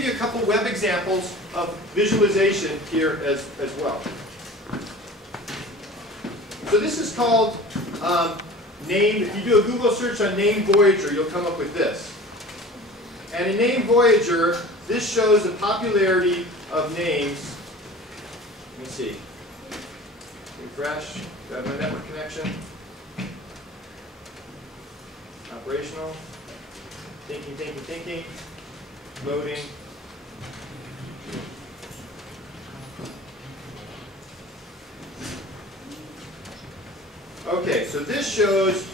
give you a couple web examples of visualization here as well. So this is called name. If you do a Google search on NameVoyager, you'll come up with this. And in NameVoyager, this shows the popularity of names. Let me see. Refresh. Do I have my network connection? Operational. Thinking. Loading. Okay, so this shows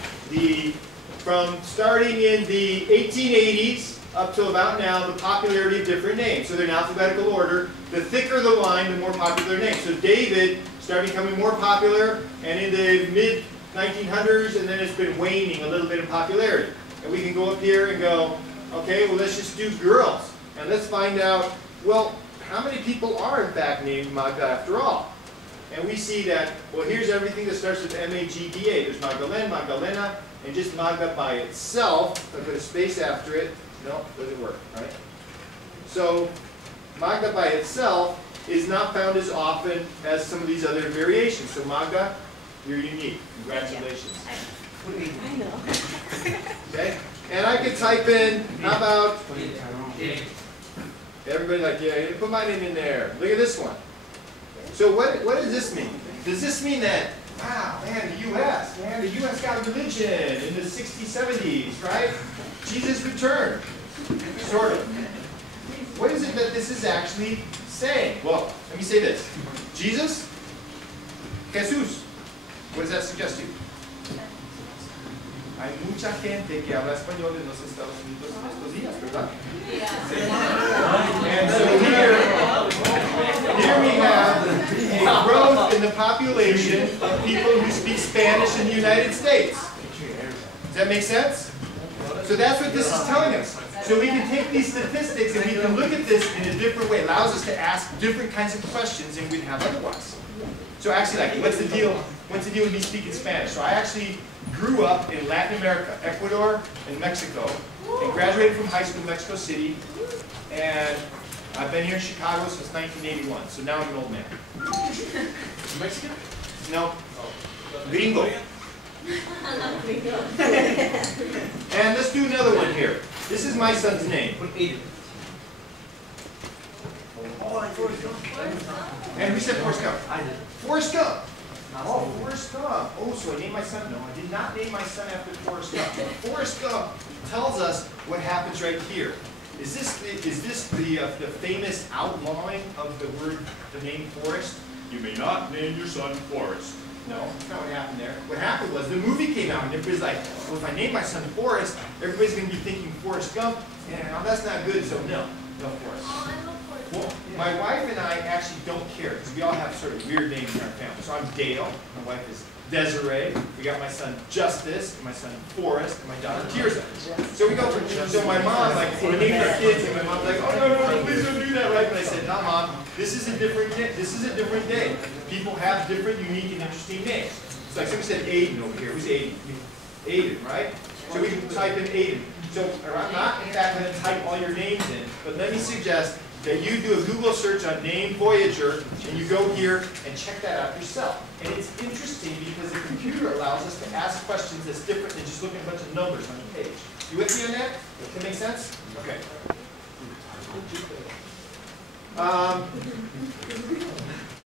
from starting in the 1880s up to about now, the popularity of different names. So they're in alphabetical order. The thicker the line, the more popular name. So David started becoming more popular, and in the mid-1900s, and then it's been waning a little bit in popularity. And we can go up here and go, okay, well, let's just do girls. And let's find out, well, how many people are in fact named Magda after all? And we see that, well, here's everything that starts with M-A-G-D-A. There's Magdalene, Magdalena, and just Magda by itself. If I put a space after it, no, doesn't work, right? So Magda by itself is not found as often as some of these other variations. So Magda, you're unique. Congratulations. I know. Okay? And I could type in, how about, everybody like, yeah, put my name in there. Look at this one. So what does this mean? Does this mean that, wow, man, the U.S. got a religion in the 60s, 70s, right? Jesus returned, sort of. What is it that this is actually saying? Well, let me say this. Jesus, Jesús, what does that suggest to you? Hay mucha gente que habla español en los Estados Unidos en estos días, ¿verdad? And so here we have a growth in the population of people who speak Spanish in the United States. Does that make sense? So that's what this is telling us. So we can take these statistics and we can look at this in a different way. It allows us to ask different kinds of questions than we'd have otherwise. So actually, like, what's the deal? What's the deal with me speaking Spanish? So I actually grew up in Latin America, Ecuador and Mexico, and graduated from high school in Mexico City, and I've been here in Chicago since 1981, so now I'm an old man. Mexican? No. Gringo. And let's do another one here. This is my son's name. And who said Forrest Gump? I did. Forrest Gump. Oh, Forrest Gump. Oh, so I named my son. No, I did not name my son after Forrest Gump. Forrest Gump tells us what happens right here. Is this the famous outlawing of the word, the name Forrest? You may not name your son Forrest. No, that's not what happened there. What happened was the movie came out and everybody's like, well, if I name my son Forrest, everybody's going to be thinking Forrest Gump. And that's not good, so no Forrest. Oh, I love Forrest. Well, my wife and I actually don't care because we all have sort of weird names in our family. So I'm Dale, my wife is Desiree, we got my son Justice, and my son Forrest, and my daughter Tirza. So we go for, so my mom, like, we named our kids, and my mom's like, oh no, please don't do that, right? But I said, no, Mom, this is a different day. People have different, unique, and interesting names. So like somebody said Aiden over here. Who's Aiden? Aiden, right? So we can type in Aiden. So I'm not, in fact, going to type all your names in, but let me suggest that you do a Google search on NameVoyager, and you go here and check that out yourself. And it's interesting because the computer allows us to ask questions that's different than just looking at a bunch of numbers on the page. You with me on that? Does that make sense? Okay.